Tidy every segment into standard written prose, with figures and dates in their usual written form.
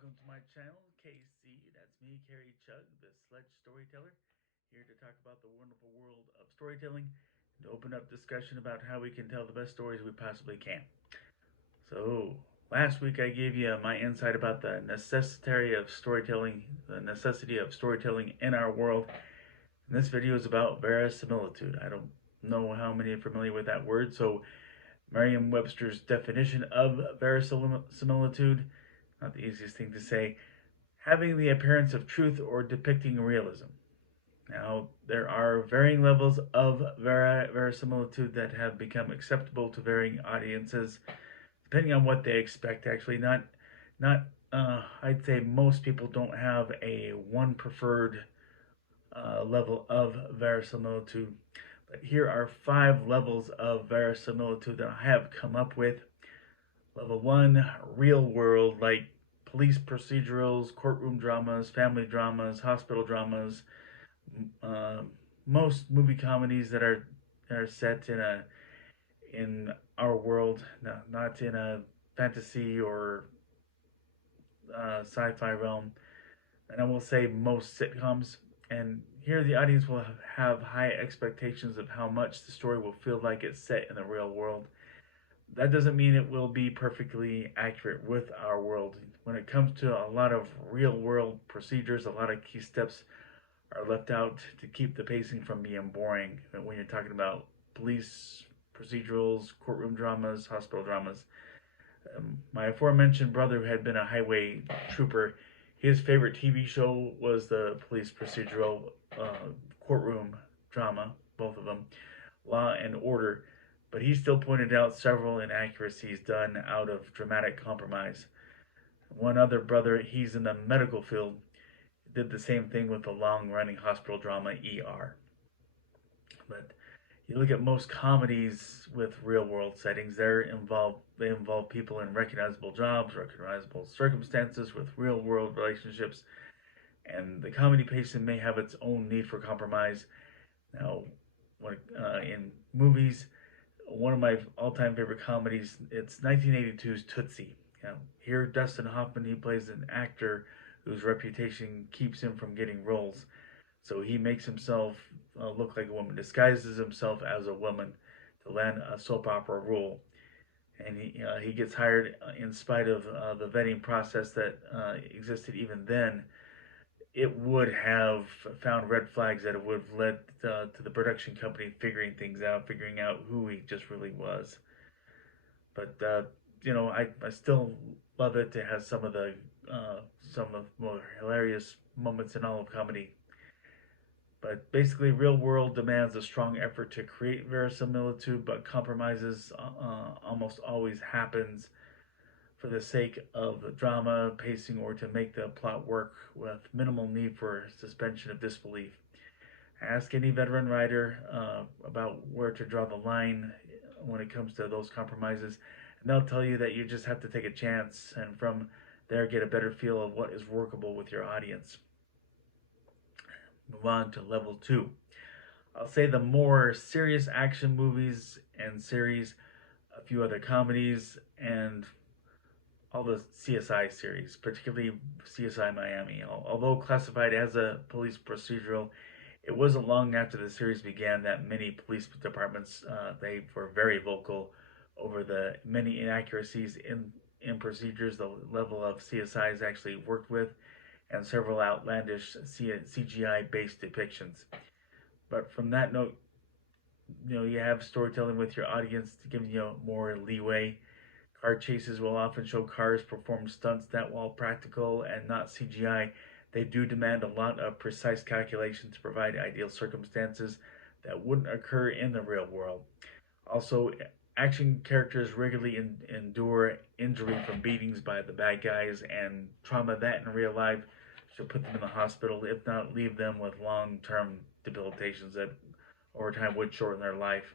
welcome to my channel, KC. That's me, Carrie Chug, the Sledge Storyteller, here to talk about the wonderful world of storytelling and to open up discussion about how we can tell the best stories we possibly can. So, last week I gave you my insight about the necessity of storytelling in our world. And this video is about verisimilitude. I don't know how many are familiar with that word, so Merriam-Webster's definition of verisimilitude, not the easiest thing to say, having the appearance of truth or depicting realism. Now, there are varying levels of verisimilitude that have become acceptable to varying audiences, depending on what they expect. Actually, not. I'd say most people don't have a one preferred level of verisimilitude. But here are 5 levels of verisimilitude that I have come up with. Level 1, real world, like police procedurals, courtroom dramas, family dramas, hospital dramas, uh, most movie comedies that are set in our world, no, not in a fantasy or sci-fi realm. And I will say most sitcoms. And here the audience will have high expectations of how much the story will feel like it's set in the real world. That doesn't mean it will be perfectly accurate with our world. When it comes to a lot of real world procedures, a lot of key steps are left out to keep the pacing from being boring when you're talking about police procedurals, courtroom dramas, hospital dramas. My aforementioned brother, who had been a highway trooper, his favorite TV show was the police procedural courtroom drama, both of them, Law and Order, but he still pointed out several inaccuracies done out of dramatic compromise. One other brother, he's in the medical field, did the same thing with the long running hospital drama ER. But you look at most comedies with real world settings, they involve people in recognizable jobs, recognizable circumstances with real world relationships, and the comedy pacing may have its own need for compromise. Now, in movies, one of my all-time favorite comedies, it's 1982's Tootsie. Here Dustin Hoffman, he plays an actor whose reputation keeps him from getting roles. So he makes himself look like a woman, disguises himself as a woman to land a soap opera role. And he gets hired in spite of the vetting process that existed even then. It would have found red flags that it would have led to the production company figuring out who he just really was. But I still love it. It has some of the more hilarious moments in all of comedy. But basically, real world demands a strong effort to create verisimilitude, but compromises almost always happens for the sake of drama, pacing, or to make the plot work with minimal need for suspension of disbelief. Ask any veteran writer about where to draw the line when it comes to those compromises, and they'll tell you that you just have to take a chance and from there get a better feel of what is workable with your audience. Move on to level 2. I'll say the more serious action movies and series, a few other comedies, and all the CSI series, particularly CSI Miami. Although classified as a police procedural, it wasn't long after the series began that many police departments they were very vocal over the many inaccuracies in procedures the level of CSIs actually worked with, and several outlandish CGI-based depictions. But from that note, you have storytelling with your audience to give you more leeway. Car chases will often show cars perform stunts that, while practical and not CGI, they do demand a lot of precise calculation to provide ideal circumstances that wouldn't occur in the real world. Also, action characters regularly endure injury from beatings by the bad guys, and trauma that in real life should put them in the hospital, if not leave them with long-term debilitations that over time would shorten their life.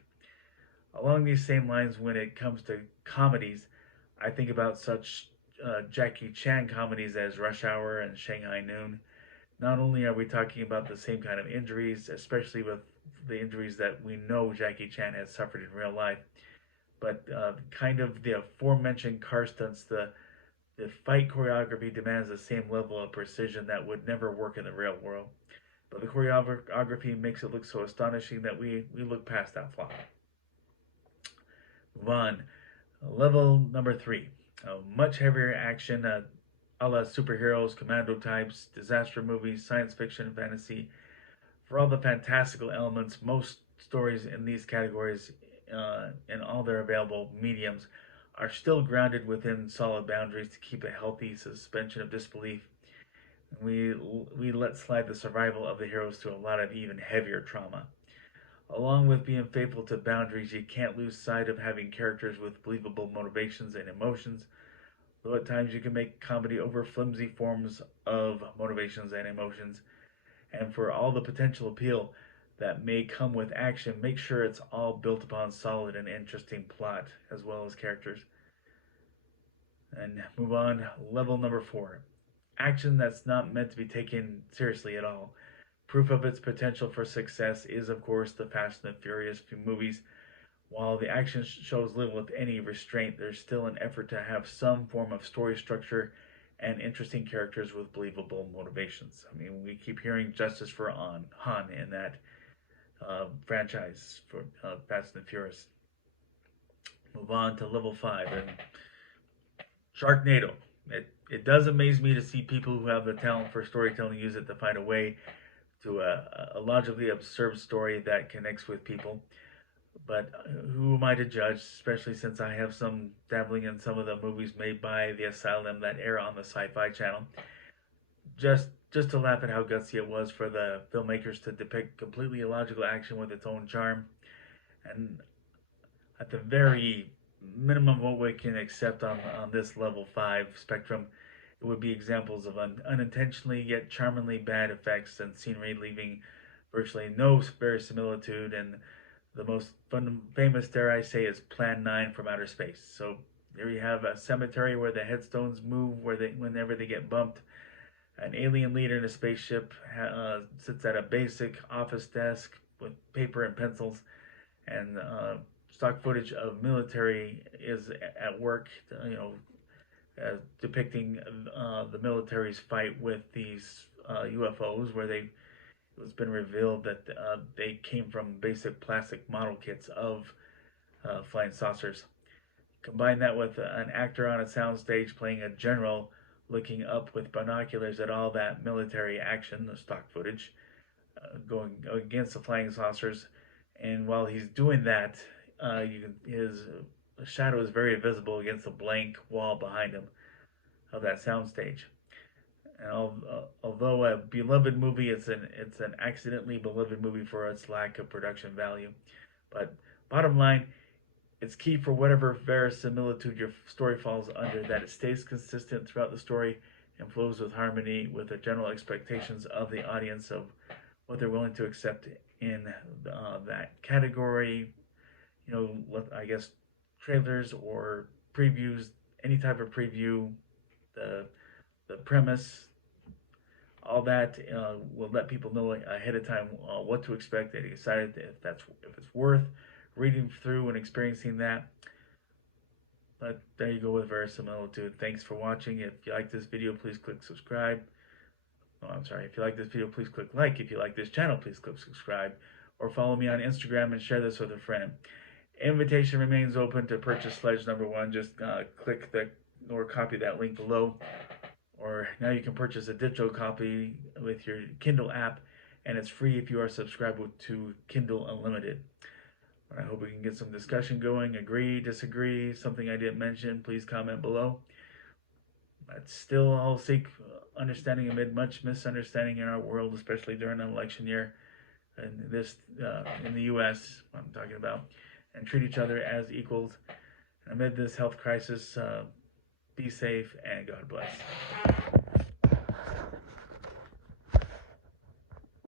Along these same lines, when it comes to comedies, I think about such Jackie Chan comedies as Rush Hour and Shanghai Noon. Not only are we talking about the same kind of injuries, especially with the injuries that we know Jackie Chan has suffered in real life, but kind of the aforementioned car stunts, the The fight choreography demands the same level of precision that would never work in the real world. But the choreography makes it look so astonishing that we look past that flaw. Move on. Level number 3. Much heavier action, a la superheroes, commando types, disaster movies, science fiction, fantasy. For all the fantastical elements, most stories in these categories, in all their available mediums, are still grounded within solid boundaries to keep a healthy suspension of disbelief. We let slide the survival of the heroes through a lot of even heavier trauma. Along with being faithful to boundaries, you can't lose sight of having characters with believable motivations and emotions, though at times you can make comedy over flimsy forms of motivations and emotions. And for all the potential appeal that may come with action, make sure it's all built upon solid and interesting plot as well as characters. And move on. Level number 4. Action that's not meant to be taken seriously at all. Proof of its potential for success is, of course, the Fast and the Furious movies. While the action shows little, if any, restraint, there's still an effort to have some form of story structure and interesting characters with believable motivations. I mean, we keep hearing justice for Han in that franchise for Fast and the Furious. Move on to level 5 and Sharknado. It does amaze me to see people who have the talent for storytelling use it to find a way to a logically absurd story that connects with people. But who am I to judge, especially since I have some dabbling in some of the movies made by the Asylum that air on the Sci-Fi Channel. Just to laugh at how gutsy it was for the filmmakers to depict completely illogical action with its own charm. And at the very minimum, what we can accept on this level 5 spectrum, it would be examples of unintentionally yet charmingly bad effects and scenery, leaving virtually no verisimilitude. And the most famous, dare I say, is Plan 9 from Outer Space. So there you have a cemetery where the headstones move whenever they get bumped. An alien leader in a spaceship sits at a basic office desk with paper and pencils, and stock footage of military is at work, depicting the military's fight with these UFOs, where it's been revealed that they came from basic plastic model kits of flying saucers. Combine that with an actor on a soundstage playing a general looking up with binoculars at all that military action, the stock footage, going against the flying saucers. And while he's doing that, his shadow is very visible against the blank wall behind him of that soundstage. And although a beloved movie, it's an accidentally beloved movie for its lack of production value. But bottom line, it's key for whatever verisimilitude your story falls under that it stays consistent throughout the story and flows with harmony with the general expectations of the audience of what they're willing to accept in that category. I guess trailers or previews, any type of preview, the premise, all that will let people know ahead of time what to expect. They decided if it's worth reading through and experiencing that. But there you go with verisimilitude. Thanks for watching. If you like this video, please click subscribe. Oh, I'm sorry. If you like this video, please click like. If you like this channel, please click subscribe. Or follow me on Instagram and share this with a friend. Invitation remains open to purchase Sledge number 1. Just click or copy that link below. Or now you can purchase a digital copy with your Kindle app, and it's free if you are subscribed to Kindle Unlimited. I hope we can get some discussion going. Agree, disagree, something I didn't mention, please comment below. But still, I'll seek understanding amid much misunderstanding in our world, especially during an election year, and in the U.S. I'm talking about, and treat each other as equals. Amid this health crisis, be safe and God bless.